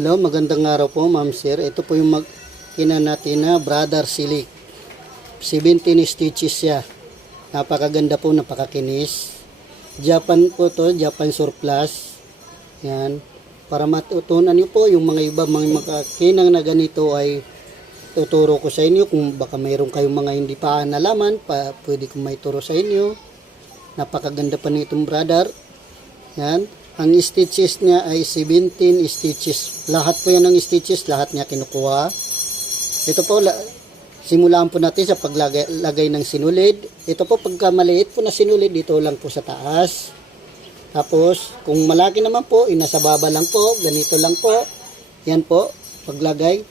Hello, magandang araw po, ma'am sir. Ito po yung makina natin na Brother Silic. 17 stitches siya. Napakaganda po, napakakinis. Japan po to, Japan surplus. Yan. Para matutunan niyo po yung mga iba, mga makakinang na ganito ay tuturo ko sa inyo. Kung baka mayroon kayong mga hindi pa nalaman, pwede kong may turo sa inyo. Napakaganda pa nitong brother. Yan. Ang stitches niya ay 17 stitches. Lahat po yan ng stitches, lahat niya kinukuha. Ito po, simulaan po natin sa paglagay ng sinulid. Ito po, pagka maliit po na sinulid, dito lang po sa taas. Tapos, kung malaki naman po, nasa baba lang po, ganito lang po. Yan po, paglagay.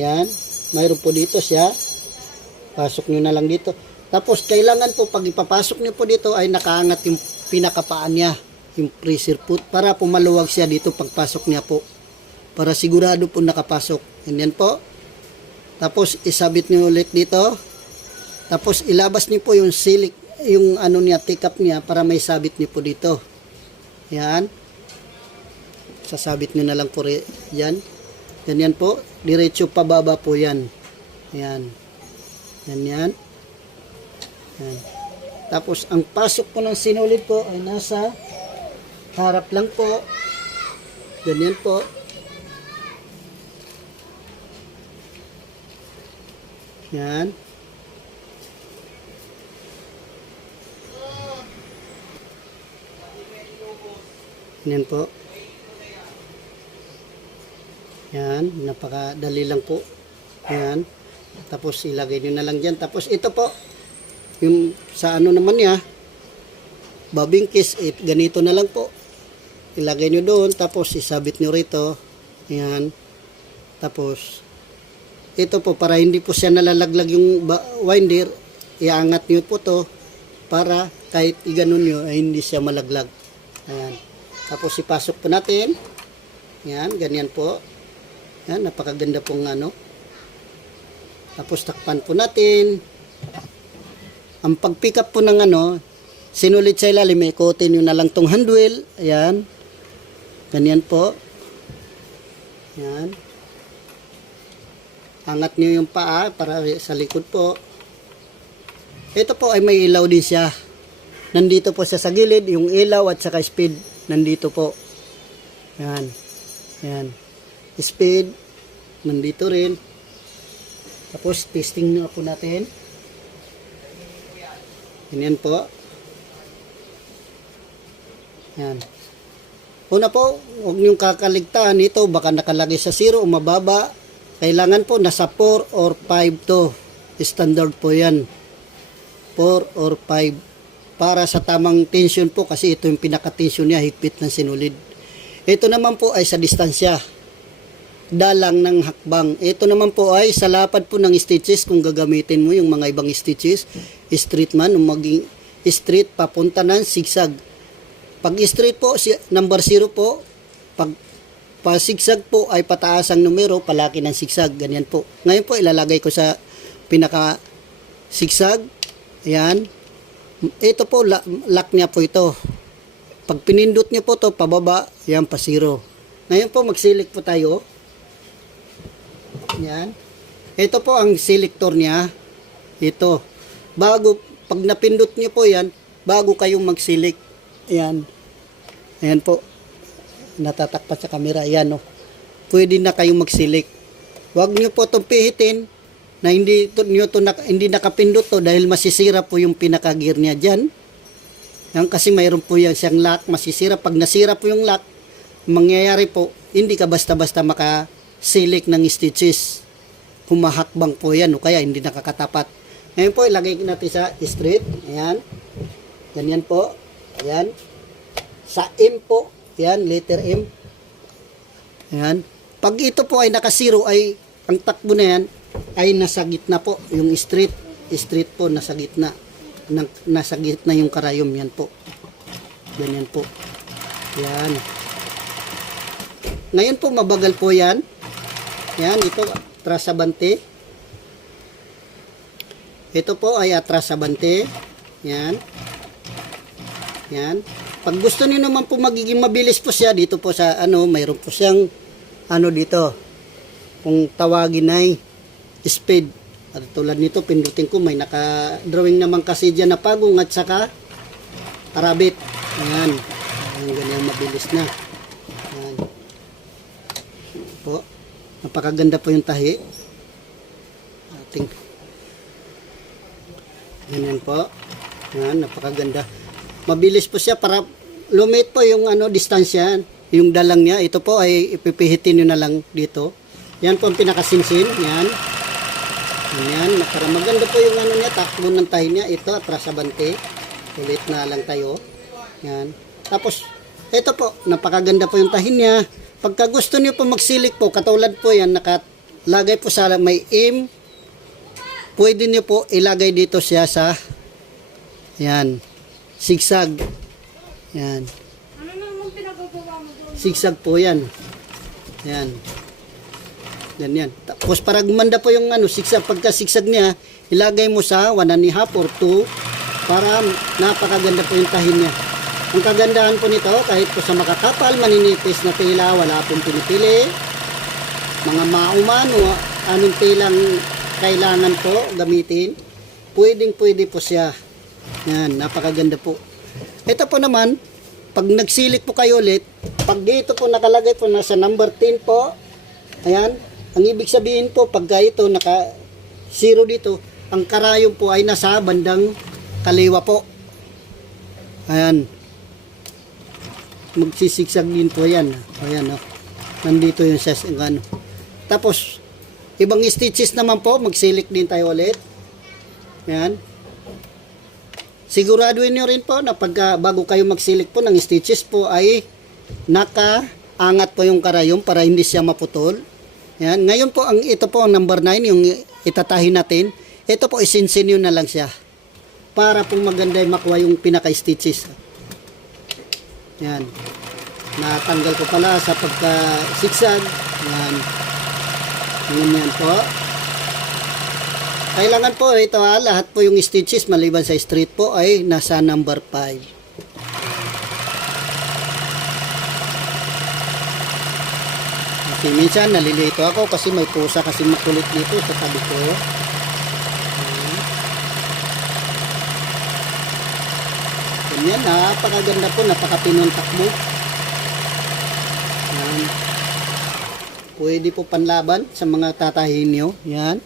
Yan, mayroon po dito siya. Pasok nyo na lang dito. Tapos, kailangan po, pag ipapasok nyo po dito, ay nakaangat yung pinakapaan niya. Yung pressure foot para po maluwag siya dito pagpasok niya po, para sigurado po nakapasok. And yan po, tapos isabit niyo ulit dito, tapos ilabas niyo po yung silik, yung ano niya, take up niya, para may sabit niyo po dito. Yan, sasabit niyo na lang po yan. Ganyan po, diretso pababa po yan. Yan, yan. Tapos ang pasok po ng sinulid po ay nasa harap lang po. Ganyan po. Yan. Yan po. Yan. Napakadali lang po. Yan. Tapos ilagay nyo na lang dyan. Tapos ito po. Yung sa ano naman niya. Babingkis. Ganito na lang po. Ilagay nyo doon, tapos isabit nyo rito. Yan. Tapos, ito po, para hindi po siya nalalaglag yung winder, iangat nyo po to, para kahit iganon nyo, ay hindi siya malaglag. Ayan. Tapos, ipasok po natin. Yan, ganyan po. Yan, napakaganda pong ano. Tapos, takpan po natin. Ang pag-pick up po ng ano, sinulid sa ilalim, ikutin nyo na lang tong handwheel. Ayan. Ganyan po. Yan. Angat nyo yung paa para sa likod po. Ito po ay may ilaw din siya. Nandito po siya sa gilid. Yung ilaw at saka speed. Nandito po. Yan. Yan. Speed. Nandito rin. Tapos testing na po natin. Ganyan po. Yan. Una po, huwag niyong kakaligtaan ito, baka nakalagay sa 0 o mababa. Kailangan po nasa 4 or 5 to. Standard po yan. 4 or 5. Para sa tamang tension po, kasi ito yung pinaka-tension niya, higpit ng sinulid. Ito naman po ay sa distansya. Dalang ng hakbang. Ito naman po ay sa lapad po ng stitches, kung gagamitin mo yung mga ibang stitches. Straight man, maging straight papunta ng zigzag. Pag straight po, number 0 po. Pag pa-zigzag po ay pataas ang numero, palaki ng zigzag. Ganyan po. Ngayon po, ilalagay ko sa pinaka-zigzag. Ayan. Ito po, lock niya po ito. Pag pinindot niyo po to pababa, yan pa 0. Ngayon po, mag-select po tayo. Ayan. Ito po ang selector niya. Ito. Pag napindot niyo po yan, bago kayong mag-select. Ayan. Ayan po. Natatakpat sa camera. Ayan, oh. Pwede na kayong mag-select. Huwag nyo po itong pihitin na hindi nakapindot to dahil masisira po yung pinaka-gear niya dyan. Yan, kasi mayroon po yan siyang lock. Masisira. Pag nasira po yung lock, mangyayari po, hindi ka basta-basta maka-select ng stitches. Humahakbang po yan, o kaya hindi nakakatapat. Ngayon po, ilagay natin sa straight. Ayan. Ganyan po. Ayan. Sa M po. Ayan, letter M. Ayan. Pag ito po ay naka-0, ay ang takbo na yan ay nasa gitna po. Yung straight po nasa gitna. Nasa gitna yung karayom. Yan po. Ganyan po. Ayan. Ngayon po, mabagal po yan. Ayan, ito, atras abante. Ito po ay atras abante. Ayan. Yan. Pag gusto niyo naman po magiging mabilis po siya, dito po sa mayroon po siyang ano dito, kung tawagin ay speed. At tulad nito, pindutin ko, may naka-drawing naman kasi dyan na pagong at saka arabit. Ayan. Ayan, ganyan mabilis na. Ayan. Po. Napakaganda po yung tahi. Ating. Ganyan po. Ayan, napakaganda. Mabilis po siya para lumit po yung distansya. Yung dalang niya. Ito po ay ipipihitin nyo na lang dito. Yan po ang pinakasinsin. Yan. Yan, para maganda po yung niya, takbo ng tahi niya. Ito, atras sa bante. Ulit na lang tayo. Yan. Tapos, ito po, napakaganda po yung tahi niya. Pagka gusto niyo po magsilik po, katulad po yan, nakalagay po sa may im. Pwede niyo po ilagay dito siya sa, yan, sigsag. Yan. Ano naman pinagagawa mo doon? Sigsag po yan. Yan. Ganyan. Tapos para gumanda po yung sigsag, pagka sigsag niya, ilagay mo sa 1.5 or 2 para napakaganda po yung tahin niya. Ang kagandahan po nito, kahit po sa makakapal, maninipis na tela, wala pong pinipili. Mga maumano, anong telang kailangan po gamitin, pwede po siya. Yan, napakaganda po. Ito po naman, pag nagsilik po kayo ulit, pag dito po nakalagay po nasa number 10 po, ayan, ang ibig sabihin po, pagka ito naka 0 dito, ang karayom po ay nasa bandang kaliwa po. Ayan. Magsisigsag din po yan. Ayan, oh. Nandito yung size. Tapos, ibang stitches naman po, magsilik din tayo ulit. Ayan. Siguraduhin nyo rin po na bago kayo magsilik po ng stitches po ay nakaangat po yung karayom para hindi siya maputol. Yan. Ngayon po, ito po ang number 9, yung itatahin natin. Ito po, isinsin nyo na lang siya. Para pong maganda yung makuha yung pinaka-stitches. Yan. Natanggal ko pala sa pagka-sigsag. Yan. Yan po. Kailangan po, ito lahat po yung stitches maliban sa straight po ay nasa number 5. Kasi minsan nalilito ako kasi may pusa kasi makulit dito sa tabi ko. Ganyan, napakaganda po, napakapinuntak mo. Yan. Pwede po panlaban sa mga tatahin nyo. Yan.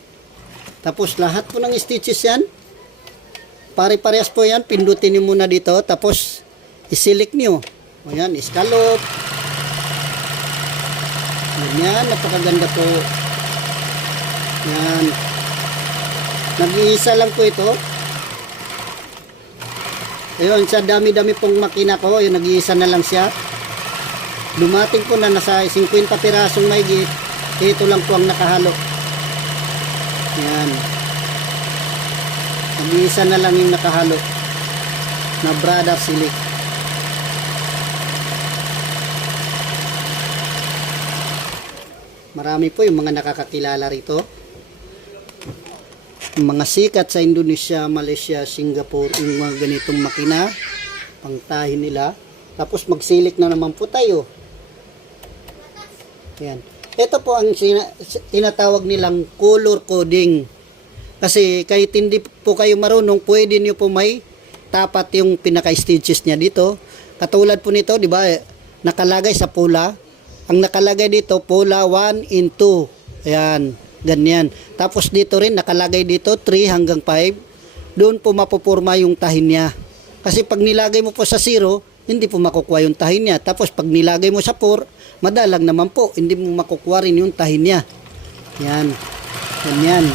Tapos lahat po ng stitches yan. Pare-parehas po yan. Pindutin nyo muna dito. Tapos isilik nyo. O yan, scallop. Yan, napakaganda po. Yan. Nag-iisa lang po ito. Ayun, sa dami-dami pong makina ko, yun, nag-iisa na lang siya. Dumating po na nasa 50 pirasong mahigit. Ito lang po ang nakahalo. Yan. Nag-iisa na lang yung nakahalo na brother silik. Marami po yung mga nakakakilala rito. Mga sikat sa Indonesia, Malaysia, Singapore, yung mga ganitong makina, pangtahin nila. Tapos magsilik na naman po tayo. Yan. Ito po ang tinatawag nilang color coding. Kasi kahit hindi po kayo marunong, pwede niyo po may tapat yung pinaka-stitches niya dito. Katulad po nito, di ba, nakalagay sa pula. Ang nakalagay dito, pula 1 in 2. Ayan, ganyan. Tapos dito rin, nakalagay dito 3 hanggang 5. Doon po mapupurma yung tahin niya. Kasi pag nilagay mo po sa 0, hindi po makukuha yung tahin niya. Tapos pag nilagay mo sa 4, madalang naman po, hindi mo makukuha rin yung tahin niya. Yan. Ganyan.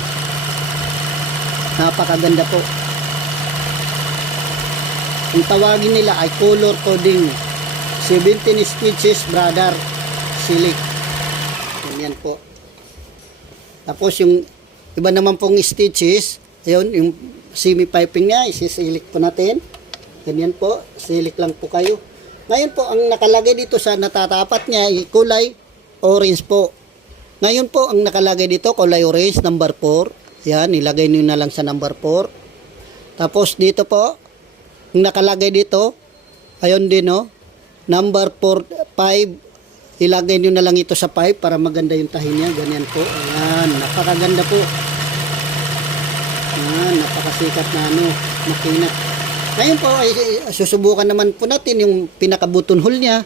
Napakaganda po. Ang tawagin nila ay color coding. 17 stitches, brother. Silik. Ganyan po. Tapos yung iba naman pong stitches, ayun, yung semi-piping niya, isisilik po natin. Ganyan po, silik lang po kayo. Ngayon po, ang nakalagay dito sa natatapat niya, kulay orange po. Ngayon po, ang nakalagay dito, kulay orange, number 4. Yan, ilagay niyo na lang sa number 4. Tapos dito po, ang nakalagay dito, ayun din, no? Number 4, 5, ilagay nyo na lang ito sa pipe para maganda yung tahi niya. Ganyan po. Ayan, napakaganda po. Ayan, napakasikat na makina. Ngayon po, ay susubukan naman po natin yung pinaka-button hole niya.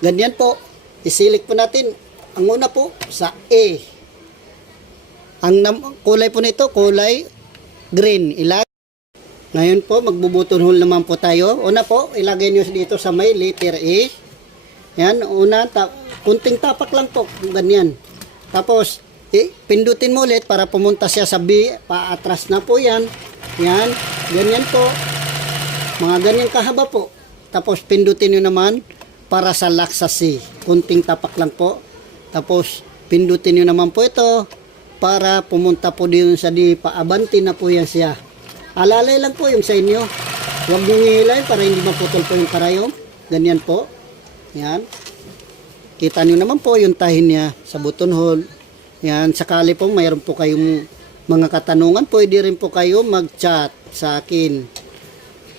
Ganyan po. Isilik po natin. Ang una po, sa A. Ang kulay po nito, kulay green. Ngayon po, magbubuton hole naman po tayo. Una po, ilagay nyo dito sa may letter A. Yan, una, kunting tapak lang po. Ganyan. Tapos, pindutin mo ulit para pumunta siya sa B. Paatras na po yan. Yan, ganyan po. Mga ganyan kahaba po. Tapos, pindutin nyo naman para sa lock sa C. Kunting tapak lang po. Tapos, pindutin nyo naman po ito para pumunta po din sa D. Paabanti na po yan siya. Alalay lang po yung sa inyo. Huwag nyo ngihilay para hindi maputol po yung karayom. Ganyan po. Yan. Kita nyo naman po yung tahin niya sa button hole. Yan. Sakali po mayroon po kayong mga katanungan, pwede rin po kayo mag-chat sa akin.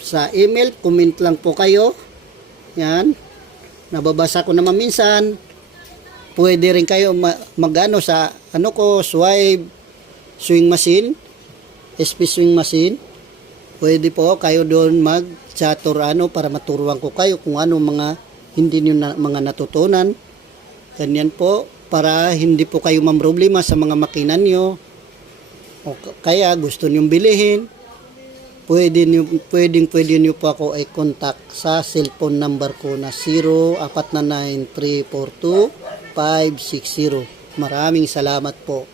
Sa email, comment lang po kayo. Yan. Nababasa ko naman minsan. Pwede rin kayo mag-ano sa swipe swing machine. SP swing machine. Pwede po kayo doon mag-chat or para maturuan ko kayo kung ano mga hindi nyo mga natutunan. Ganyan po para hindi po kayo mamroblema sa mga makina nyo. O kaya gusto nyo bilihin. Pwede nyo po ako ay contact sa cellphone number ko na 049342 560. Maraming salamat po.